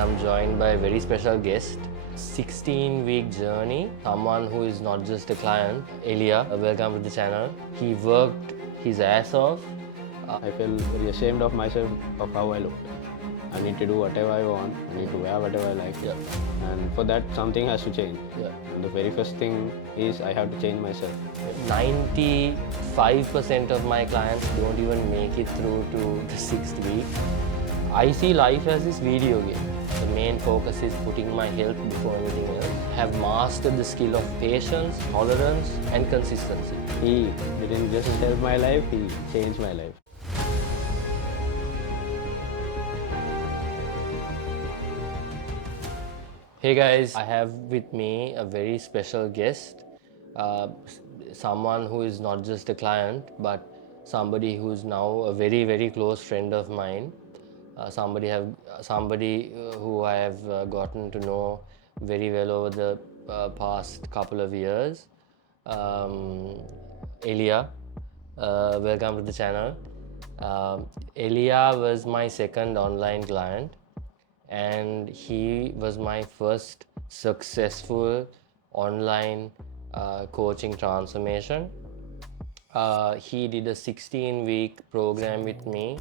and I'm joined by a very special guest. 16-week journey, someone who is not just a client, Elia. Welcome to the channel. He worked his ass off. I feel very ashamed of myself, of how I look. I need to do whatever I want, I need to wear whatever I like. Yeah. And for that, something has to change. Yeah. And the very first thing is I have to change myself. 95% of my clients don't even make it through to the 6th week. I see life as this video game. The main focus is putting my health before anything else. Have mastered the skill of patience, tolerance, and consistency. He didn't just help my life, he changed my life. Hey guys, I have with me a very special guest, someone who is not just a client but somebody who's now a very close friend of mine. Somebody who I have gotten to know very well over the past couple of years. Elia, welcome to the channel. Elia was my second online client, and he was my first successful online coaching transformation. He did a 16-week program with me.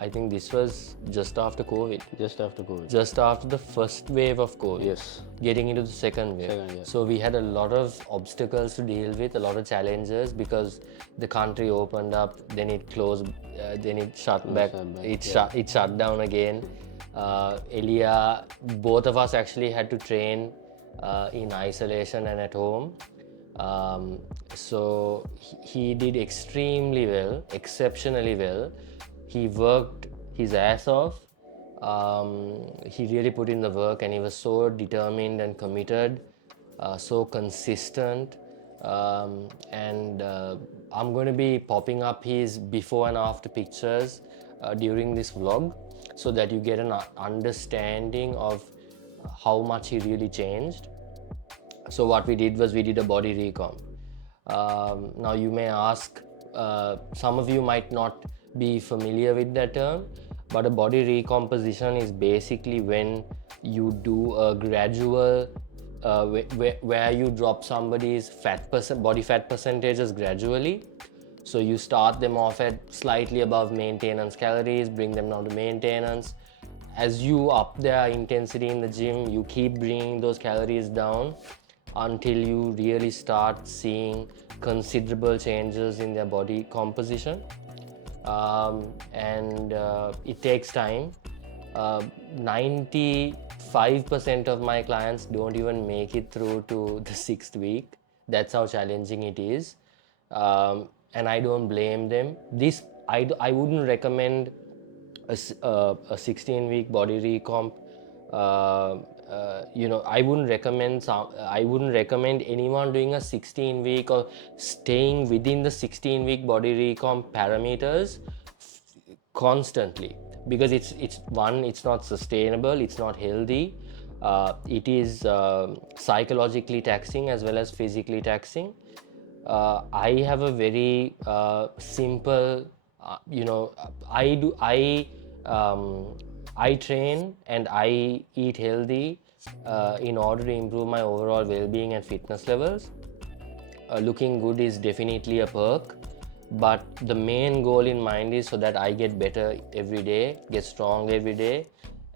I think this was just after COVID. Just after COVID. Just after the first wave of COVID. Yes. Getting into the second wave. Yeah. So we had a lot of obstacles to deal with, a lot of challenges because the country opened up, then it closed, then it shut back, it shut down again. Elia, both of us actually had to train in isolation and at home. So he did extremely well, exceptionally well. He worked his ass off. He really put in the work, and he was so determined and committed, so consistent. And I'm going to be popping up his before and after pictures during this vlog, so that you get an understanding of how much he really changed. So what we did was we did a body recomp. Now you may ask, some of you might not be familiar with that term, but a body recomposition is basically when you do a gradual, where you drop somebody's body fat percentages gradually. So you start them off at slightly above maintenance calories, bring them down to maintenance. As you up their intensity in the gym, you keep bringing those calories down until you really start seeing considerable changes in their body composition. And it takes time. 95% of my clients don't even make it through to the 6th week. That's how challenging it is. And I don't blame them. I wouldn't recommend a 16-week body recomp. I wouldn't recommend anyone doing a 16-week or staying within the 16-week body recomp parameters constantly, because it's not sustainable, it's not healthy. It is psychologically taxing as well as physically taxing. I have a very simple, I train and I eat healthy in order to improve my overall well-being and fitness levels. Looking good is definitely a perk, but the main goal in mind is so that I get better every day, get strong every day,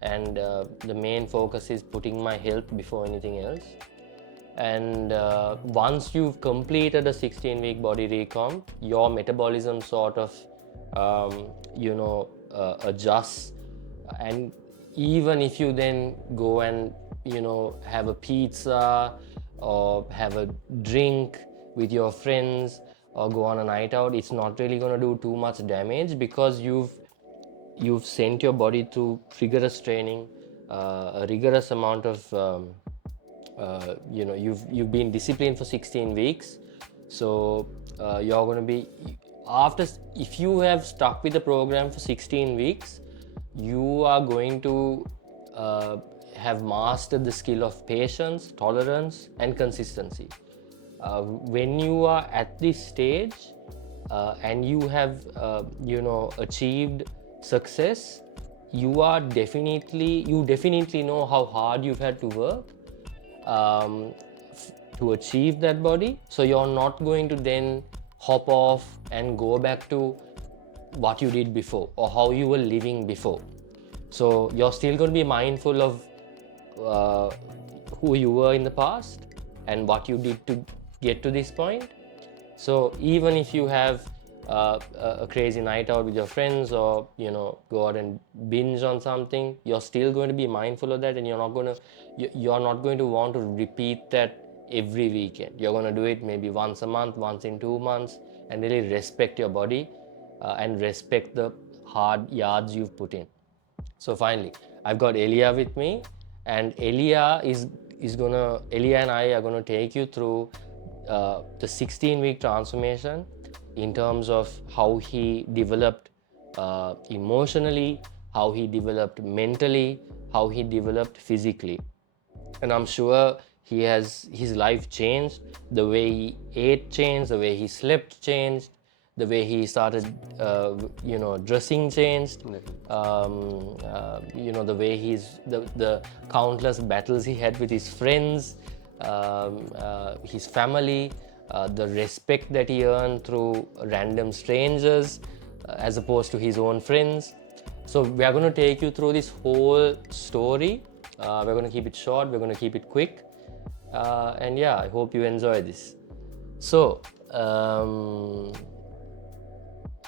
and the main focus is putting my health before anything else. And once you've completed a 16-week body recomp, your metabolism sort of adjusts. And even if you then go and have a pizza or have a drink with your friends or go on a night out, it's not really going to do too much damage, because you've sent your body through rigorous training, a rigorous amount of you've been disciplined for 16 weeks. So you're going to be, if you have stuck with the program for 16 weeks, you are going to have mastered the skill of patience, tolerance, and consistency. When you are at this stage and you have achieved success, you definitely know how hard you've had to work to achieve that body. So you're not going to then hop off and go back to what you did before or how you were living before. So you're still going to be mindful of who you were in the past and what you did to get to this point. So even if you have a crazy night out with your friends, or go out and binge on something, you're still going to be mindful of that, and you're not going to want to repeat that every weekend. You're going to do it maybe once a month, once in 2 months, and really respect your body and respect the hard yards you've put in. So finally, I've got Elia with me, and Elia and I are gonna take you through the 16-week transformation in terms of how he developed emotionally, how he developed mentally, how he developed physically. And I'm sure his life changed, the way he ate changed, the way he slept changed, the way he started dressing changed, the way the countless battles he had with his friends, his family, the respect that he earned through random strangers as opposed to his own friends. So we are going to take you through this whole story. We're going to keep it short, we're going to keep it quick, and yeah, I hope you enjoy this. So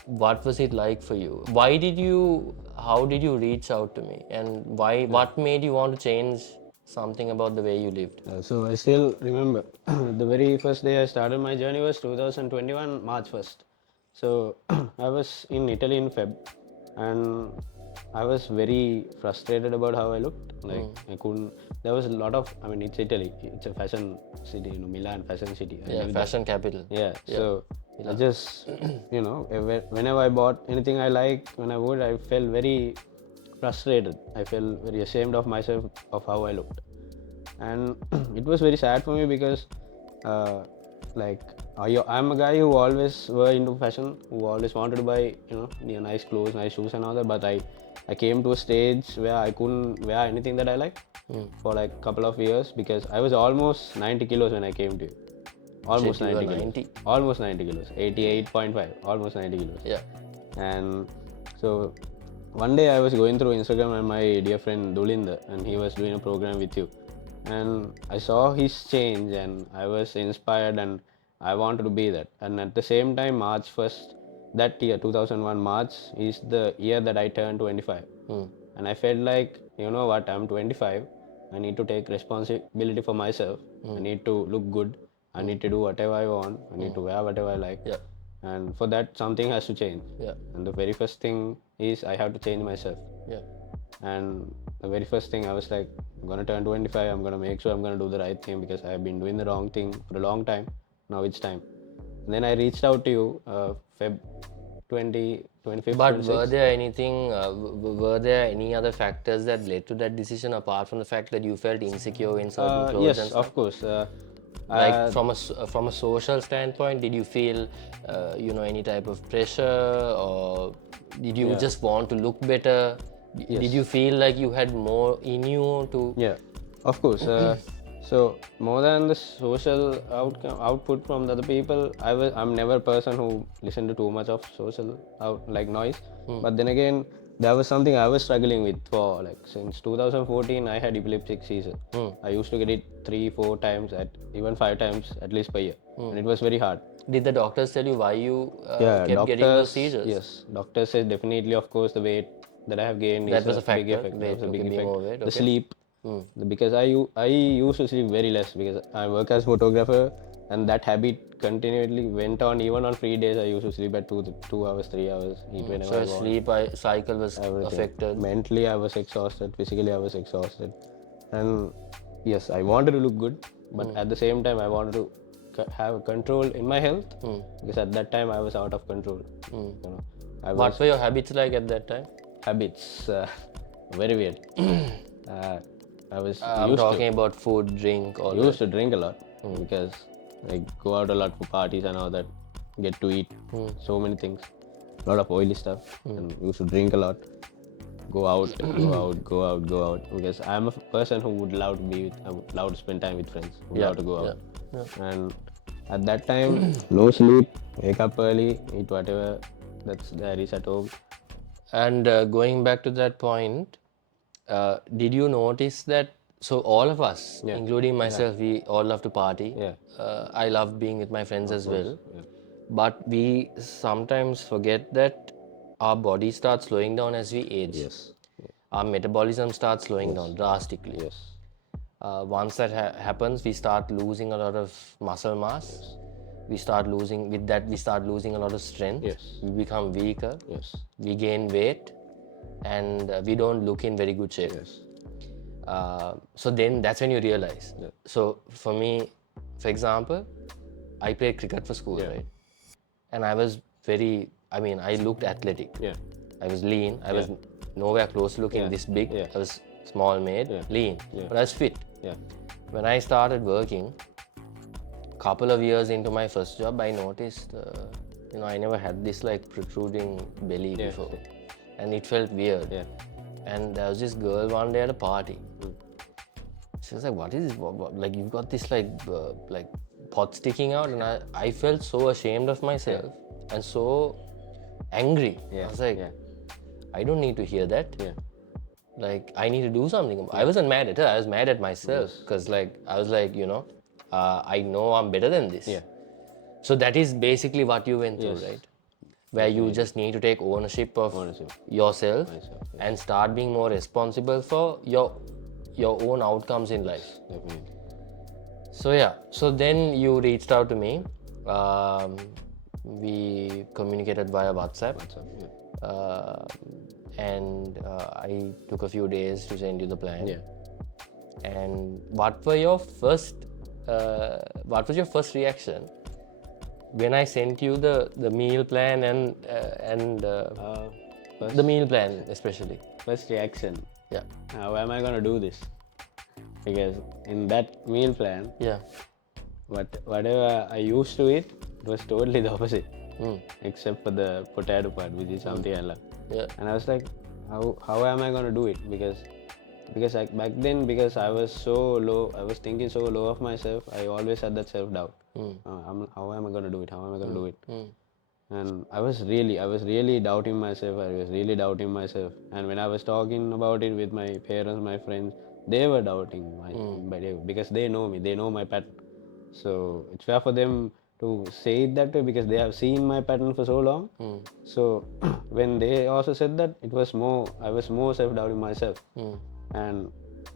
what was it like for you? How did you reach out to me, and what made you want to change something about the way you lived? So I still remember the very first day I started my journey was 2021 March 1st. So I was in Italy in Feb, and I was very frustrated about how I looked. Like I couldn't. There was a lot of. I mean, it's Italy. It's a fashion city. Milan, fashion city. Fashion capital. Yeah. So I just, whenever I bought anything I like, I felt very frustrated. I felt very ashamed of myself, of how I looked. And it was very sad for me because, I'm a guy who always were into fashion, who always wanted to buy, nice clothes, nice shoes and all that. But I came to a stage where I couldn't wear anything that I like for like a couple of years, because I was almost 90 kilos when I came to you. Almost 90 kilos. 90? Almost 90 kilos. 88.5. Almost 90 kilos. Yeah. And so one day I was going through Instagram and my dear friend Dulinda, and he was doing a program with you. And I saw his change and I was inspired and I wanted to be that. And at the same time, March 1st, that year, 2001 March, is the year that I turned 25. And I felt like, you know what, I'm 25. I need to take responsibility for myself. I need to look good. I need to do whatever I want. I need to wear whatever I like. Yeah. And for that, something has to change. Yeah. And the very first thing is I have to change myself. Yeah. And the very first thing I was like, I'm going to turn 25. I'm going to make sure I'm going to do the right thing, because I have been doing the wrong thing for a long time. Now it's time. And then I reached out to you, Feb 25th. But were there any other factors that led to that decision, apart from the fact that you felt insecure in certain clothes? Yes, and stuff? of course. Like from a social standpoint, did you feel any type of pressure, or did you just want to look better? Yes. Did you feel like you had more in you to? Yeah, of course. So more than the social output from the other people, I'm never a person who listened to too much of social noise. But then again, that was something I was struggling with for since 2014. I had epileptic season. I used to get it 3-4 times, even 5 times at least per year, and it was very hard. Did the doctors tell you why you kept getting those seizures? Yes, doctors said definitely, of course, the weight that I have gained is a big effect. That was a big effect. The sleep, because I used to sleep very less, because I work as photographer, and that habit continually went on. Even on free days, I used to sleep at 2 hours, 3 hours. So your sleep cycle was affected. Mentally, I was exhausted. Physically, I was exhausted. And yes, I wanted to look good, but at the same time, I wanted to have control in my health, because at that time I was out of control. What were your habits like at that time? Habits, very weird. I'm talking about food, drink, all used to drink a lot, because I go out a lot for parties and all that, get to eat so many things, a lot of oily stuff, and used to drink a lot. go out, go out. Because I'm a person who would love to be with, I would love to spend time with friends, would love to go out. And at that time, no sleep, wake up early, eat whatever there is at home. And going back to that point, did you notice that? So all of us, including myself, we all love to party. Yeah. I love being with my friends as well. But we sometimes forget that our body starts slowing down as we age. Yes. Our metabolism starts slowing down drastically. Yes. Once that happens, we start losing a lot of muscle mass. We start losing a lot of strength. Yes. We become weaker. Yes. We gain weight, and we don't look in very good shape. Yes. So then that's when you realize. So for me, for example, I played cricket for school, right? And I was I looked athletic. Yeah. I was lean. I was nowhere close to looking this big. I was small made, lean, but I was fit. Yeah. When I started working, couple of years into my first job, I noticed, I never had this like protruding belly before, and it felt weird. Yeah. And there was this girl one day at a party. She was like, "What is this? Like you've got this like pot sticking out," and I felt so ashamed of myself and so angry. I was like, I don't need to hear that. Like I need to do something. I wasn't mad at her. I was mad at myself because I was like, I know I'm better than this. So that is basically what you went through, right? Where you just need to take ownership of yourself and start being more responsible for your own outcomes in life. Definitely. So then you reached out to me. We communicated via WhatsApp. And I took a few days to send you the plan. And what was your first reaction when I sent you the meal plan and the meal plan especially? First reaction. Yeah. How am I gonna do this? Because in that meal plan, whatever I used to eat, it was totally the opposite. Except for the potato part, which is something I love. And I was like, how am I gonna do it? Because back then, because I was so low, I was thinking so low of myself, I always had that self-doubt. How am I gonna do it? How am I gonna do it? And I was really doubting myself. And when I was talking about it with my parents, my friends, they were doubting because they know me, they know my pattern. So it's fair for them to say it that way because they have seen my pattern for so long. So when they also said that, I was more self-doubting myself.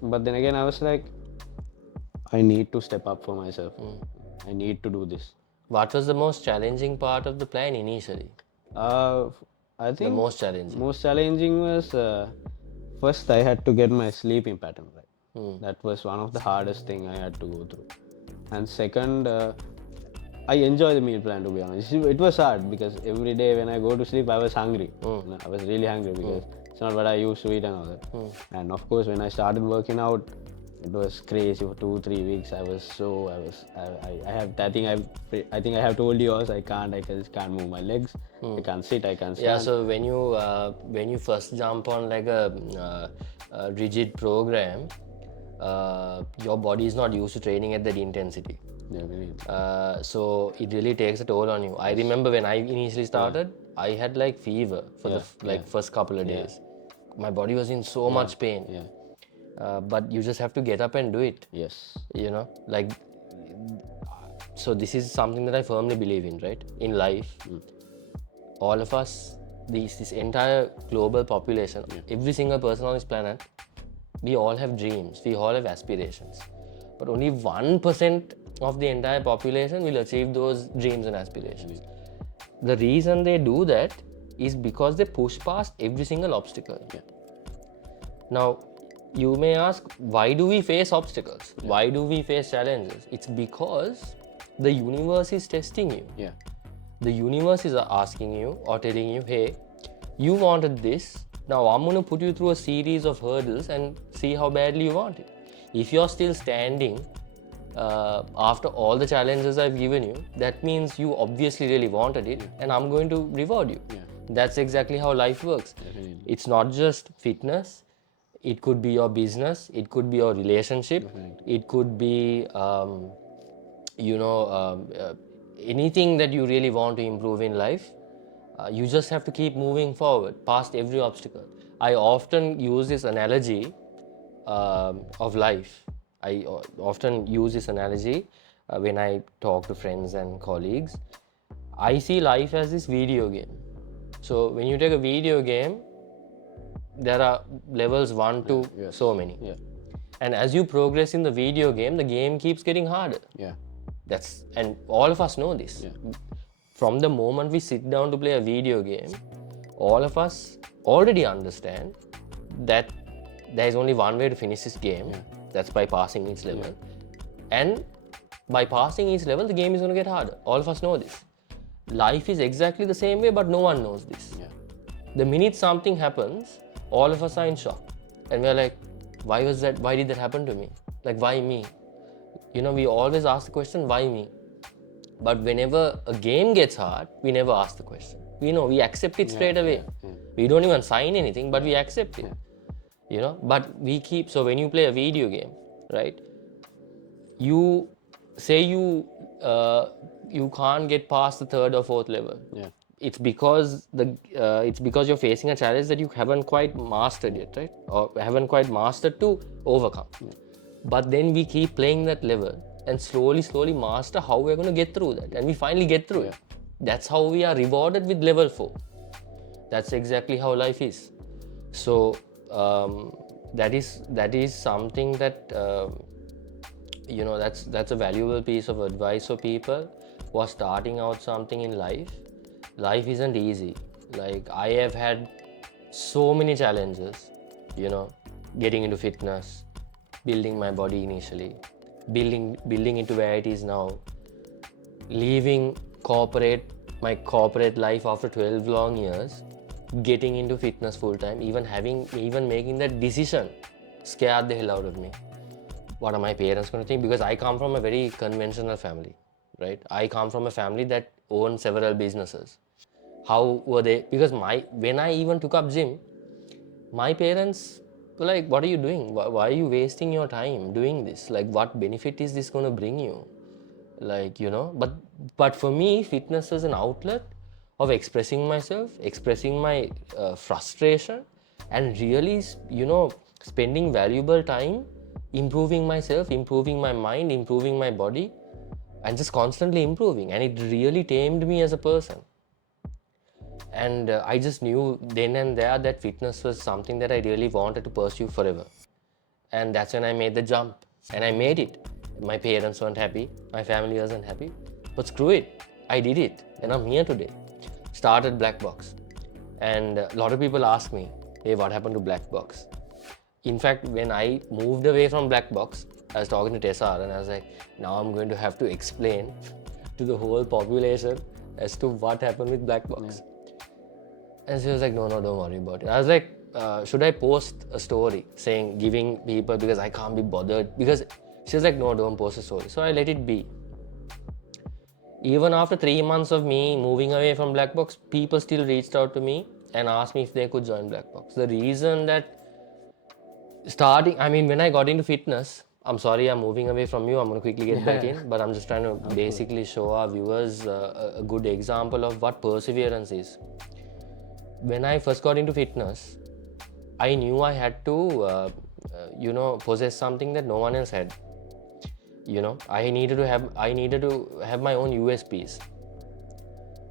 But then again, I was like, I need to step up for myself. I need to do this. What was the most challenging part of the plan initially? I think The most challenging. most challenging was first I had to get my sleeping pattern right. That was one of the hardest thing I had to go through. And second, I enjoy the meal plan, to be honest. It was hard because every day when I go to sleep, I was hungry. I was really hungry because it's not what I used to eat and all that. And of course, when I started working out, it was crazy for 2-3 weeks. I think I have told you also, I just can't move my legs. I can't sit, I can't stand. Yeah, so when you first jump on like a rigid program, your body is not used to training at that intensity. So it really takes a toll on you. I remember when I initially started, I had like fever for the first couple of days. My body was in so much pain. But you just have to get up and do it. Yes. So this is something that I firmly believe in, right? In life, all of us, this entire global population, every single person on this planet, we all have dreams, we all have aspirations. But only 1% of the entire population will achieve those dreams and aspirations. The reason they do that is because they push past every single obstacle. Now, you may ask, why do we face obstacles? Why do we face challenges? It's because the universe is testing you. The universe is asking you or telling you, hey, you wanted this. Now I'm going to put you through a series of hurdles and see how badly you want it. If you're still standing after all the challenges I've given you, that means you obviously really wanted it and I'm going to reward you. That's exactly how life works. Definitely. It's not just fitness. It could be your business. It could be your relationship. Definitely. It could be, anything that you really want to improve in life. You just have to keep moving forward past every obstacle. I often use this analogy of life. I often use this analogy when I talk to friends and colleagues. I see life as this video game. So when you take a video game, there are levels 1 to Yes. so many. Yeah. And as you progress in the video game, the game keeps getting harder. Yeah. And all of us know this. Yeah. From the moment we sit down to play a video game, all of us already understand that there is only one way to finish this game. That's by passing each level. And by passing each level, the game is going to get harder. All of us know this. Life is exactly the same way, but no one knows this. Yeah. The minute something happens, all of us are in shock. And we're like, why was that? Why did that happen to me? Like, why me? You know, we always ask the question, why me? But whenever a game gets hard, we never ask the question. We know, we accept it straight away. We don't even sign anything, but we accept it. You know, but we keep, so when you play a video game, right? You say you can't get past the third or fourth level. Yeah. It's because you're facing a challenge that you haven't quite mastered yet, right? Or haven't quite mastered to overcome. But then we keep playing that level and slowly master how we're going to get through that, and we finally get through it. That's how we are rewarded with level 4. That's exactly how life is. So that is something that that's a valuable piece of advice for people who are starting out something in life. Life isn't easy. Like, I have had so many challenges, getting into fitness, building my body initially, building into where it is now, leaving my corporate life after 12 long years, getting into fitness full time, even making that decision scared the hell out of me. What are my parents going to think? Because I come from a very conventional family, right? I come from a family that owned several businesses. How were they? Because when I even took up gym, my parents were like, what are you doing? Why are you wasting your time doing this? Like, what benefit is this going to bring you? Like, but for me, fitness is an outlet of expressing myself, expressing my frustration, and really, spending valuable time improving myself, improving my mind, improving my body, and just constantly improving. And it really tamed me as a person. And I just knew then and there that fitness was something that I really wanted to pursue forever. And that's when I made the jump. And I made it. My parents weren't happy. My family wasn't happy. But screw it. I did it. And I'm here today. Started Black Box. And a lot of people ask me, hey, what happened to Black Box? In fact, when I moved away from Black Box, I was talking to Tessa and I was like, now I'm going to have to explain to the whole population as to what happened with Black Box. And she was like, no, don't worry about it. I was like, should I post a story giving people, because I can't be bothered? Because she was like, no, don't post a story. So I let it be. Even after 3 months of me moving away from Black Box, people still reached out to me and asked me if they could join Black Box. The reason that when I got into fitness, I'm sorry I'm moving away from you, I'm going to quickly get back in, but I'm just trying to basically show our viewers a good example of what perseverance is. When I first got into fitness, I knew I had to, possess something that no one else had. I needed to have my own USPs.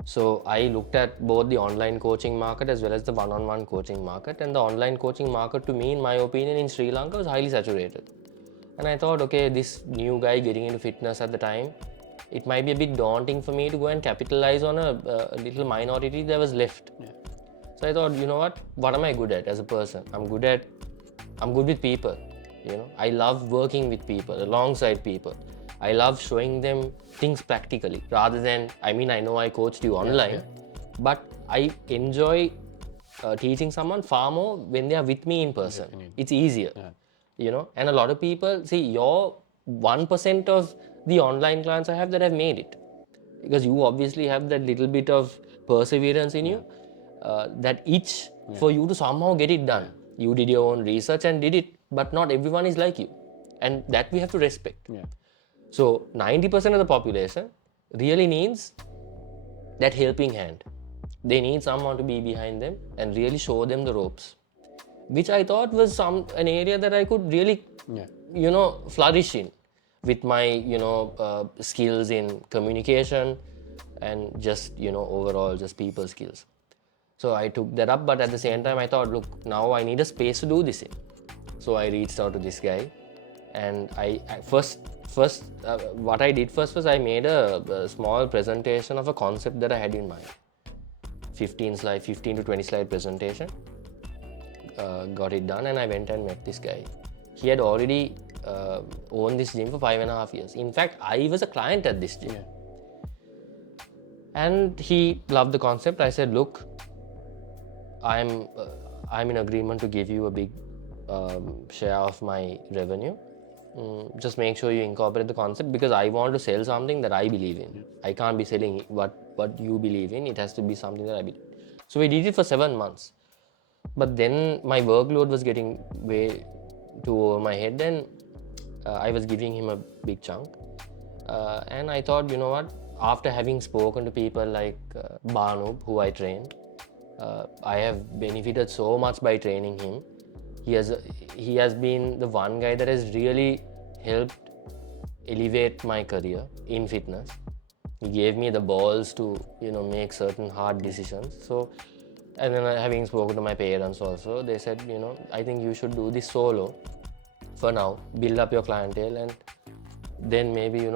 So I looked at both the online coaching market as well as the one-on-one coaching market. And the online coaching market, to me, in my opinion, in Sri Lanka was highly saturated. And I thought, okay, this new guy getting into fitness at the time, it might be a bit daunting for me to go and capitalize on a little minority that was left. Yeah. So I thought, you know what am I good at as a person? I'm good with people. I love working with people, alongside people. I love showing them things practically rather than, I know I coached you online, but I enjoy teaching someone far more when they are with me in person. Definitely. It's easier, and a lot of people, see, you're 1% of the online clients I have that have made it, because you obviously have that little bit of perseverance in you. that itch for you to somehow get it done. You did your own research and did it, but not everyone is like you, and that we have to respect. Yeah. So 90% of the population really needs that helping hand. They need someone to be behind them and really show them the ropes, which I thought was an area that I could really, flourish in with my, skills in communication and just, overall just people skills. So I took that up, but at the same time I thought, look, now I need a space to do this in. So I reached out to this guy, and I first what I did first was I made a small presentation of a concept that I had in mind. 15 to 20 slide presentation. Got it done, and I went and met this guy. He had already owned this gym for 5.5 years. In fact, I was a client at this gym. Yeah. And he loved the concept. I said, look, I'm in agreement to give you a big share of my revenue. Just make sure you incorporate the concept, because I want to sell something that I believe in. I can't be selling what you believe in. It has to be something that I believe. So we did it for 7 months. But then my workload was getting way too over my head, and I was giving him a big chunk. And I thought, you know what, after having spoken to people like Banu, who I trained, I have benefited so much by training him. He has been the one guy that has really helped elevate my career in fitness. He gave me the balls to, make certain hard decisions. So, and then having spoken to my parents also, they said, I think you should do this solo for now, build up your clientele, and then maybe,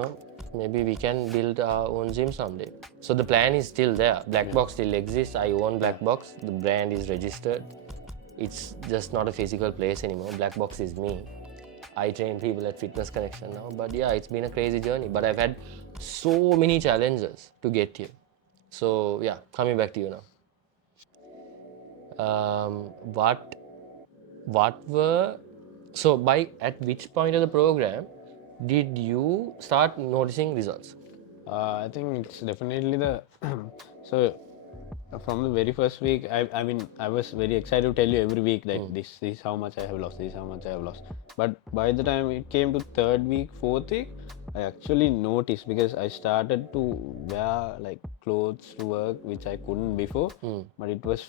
maybe we can build our own gym someday. So the plan is still there. Black Box still exists. I own Black Box. The brand is registered. It's just not a physical place anymore. Black Box is me. I train people at Fitness Connection now. But yeah, it's been a crazy journey. But I've had so many challenges to get here. So yeah, coming back to you now. At which point of the program did you start noticing results? I think it's definitely the so from the very first week, I was very excited to tell you every week that this is how much I have lost, this is how much I have lost. But by the time it came to third week, fourth week, I actually noticed, because I started to wear like clothes to work which I couldn't before, but it was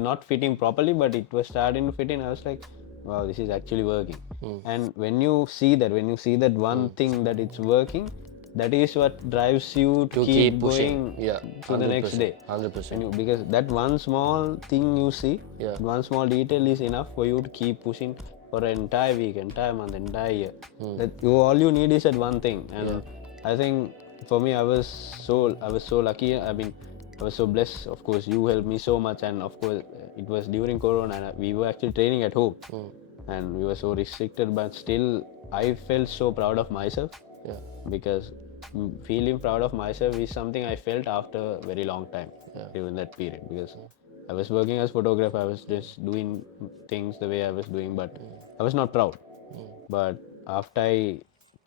not fitting properly, but it was starting to fit in. I was like, wow, this is actually working. And when you see that one thing that it's working, that is what drives you to keep pushing. going to the next day. 100%. Because that one small thing you see, one small detail is enough for you to keep pushing for an entire week, entire month, entire year. All you need is that one thing. And I think for me, I was so lucky. I was so blessed. Of course, you helped me so much, and of course, it was during Corona, and we were actually training at home, and we were so restricted. But still, I felt so proud of myself. Because feeling proud of myself is something I felt after a very long time during that period, because I was working as photographer, I was just doing things the way I was doing, but I was not proud. But after I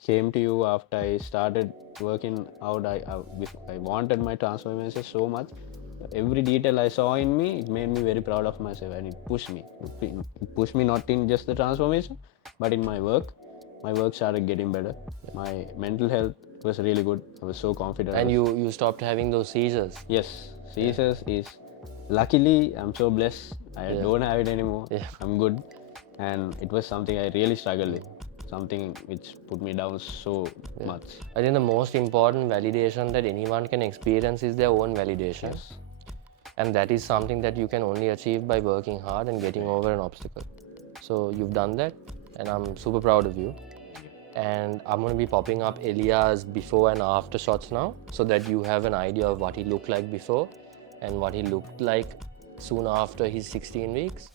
came to you, after I started working out, I wanted my transformation so much. Every detail I saw in me, it made me very proud of myself, and it pushed me. It pushed me not in just the transformation, but in my work. My work started getting better. My mental health was really good. I was so confident. And you stopped having those seizures? Yes, seizures is, luckily, I'm so blessed. I don't have it anymore. I'm good. And it was something I really struggled with. Something which put me down so much. I think the most important validation that anyone can experience is their own validation. And that is something that you can only achieve by working hard and getting over an obstacle. So you've done that, and I'm super proud of you. And I'm going to be popping up Elia's before and after shots now, so that you have an idea of what he looked like before and what he looked like soon after his 16 weeks.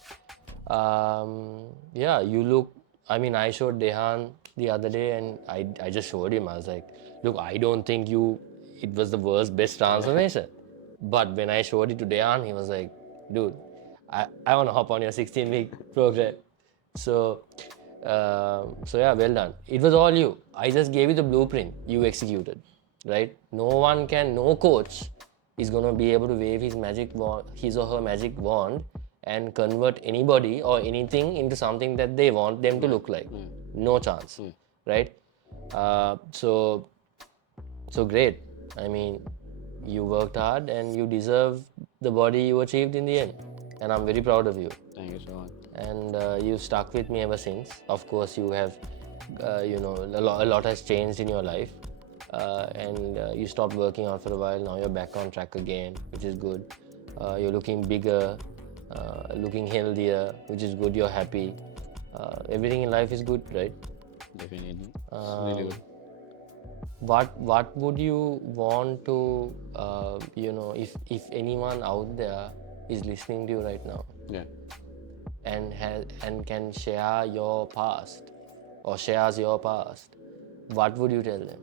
You look, I showed Dehan the other day, and I just showed him. I was like, look, I don't think it was the worst, best transformation. But when I showed it to Dehan, he was like, dude, I want to hop on your 16-week program. So well done. It was all you. I just gave you the blueprint. You executed, right? No coach is gonna be able to wave his magic wand, his or her magic wand, and convert anybody or anything into something that they want them to look like. No chance, right? So great. I mean, you worked hard and you deserve the body you achieved in the end, and I'm very proud of you. Thank you so much. And you've stuck with me ever since. Of course, you have, a lot has changed in your life, and you stopped working out for a while. Now you're back on track again, which is good. You're looking bigger, looking healthier, which is good. You're happy. Everything in life is good, right? Definitely. It's really good. What would you want to, if anyone out there is listening to you right now Yeah. and can share your past or shares your past, what would you tell them?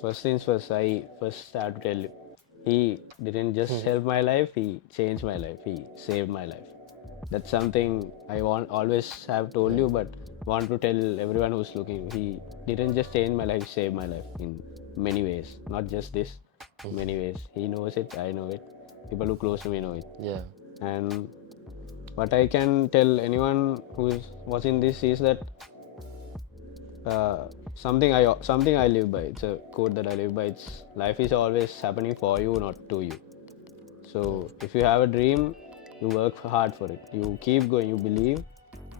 First things first, I first have to tell you, he didn't just help my life, he changed my life, he saved my life. That's something I always have told you, but want to tell everyone who's looking. He didn't just change my life, he saved my life in many ways. Not just this, many ways. He knows it, I know it. People who close to me know it. Yeah. And what I can tell anyone who's watching this is that something I live by. It's a quote that I live by. It's life is always happening for you, not to you. So if you have a dream, you work hard for it. You keep going. You believe,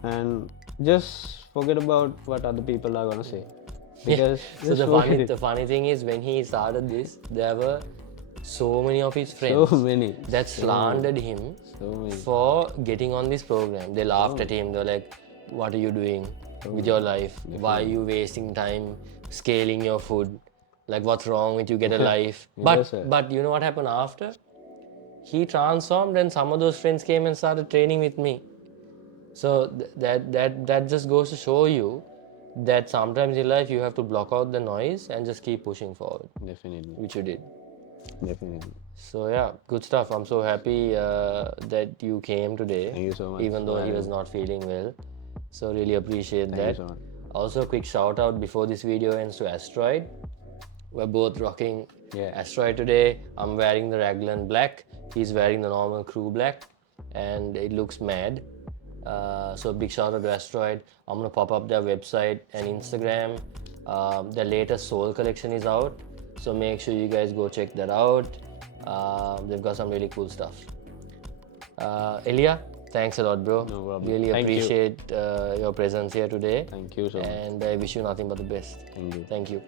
and just forget about what other people are gonna say. Because So just the forget it. funny thing is, when he started this, there were so many of his friends So many. that slandered him So many. for getting on this program. They laughed at him. They were like, "What are you doing with your life? Why are you wasting time scaling your food? Like, what's wrong with you? Get a life." Yes, sir. But you know what happened after? He transformed, and some of those friends came and started training with me. So that just goes to show you that sometimes in life you have to block out the noise and just keep pushing forward, Definitely. which you did. Definitely. So yeah, good stuff. I'm so happy that you came today. Thank you so much. Even though he was not feeling well. So really appreciate Thank you that. so much. Also, a quick shout out before this video ends to Asteroid. We're both rocking Asteroid today. I'm wearing the Raglan black. He's wearing the normal crew black, and it looks mad. So big shout out to Asteroid. I'm gonna pop up their website and Instagram. Their latest Soul collection is out, so make sure you guys go check that out. They've got some really cool stuff. Elia, thanks a lot, bro. No problem. Really Thank you. appreciate your presence here today. Thank you so much. And I wish you nothing but the best. Thank you. Thank you.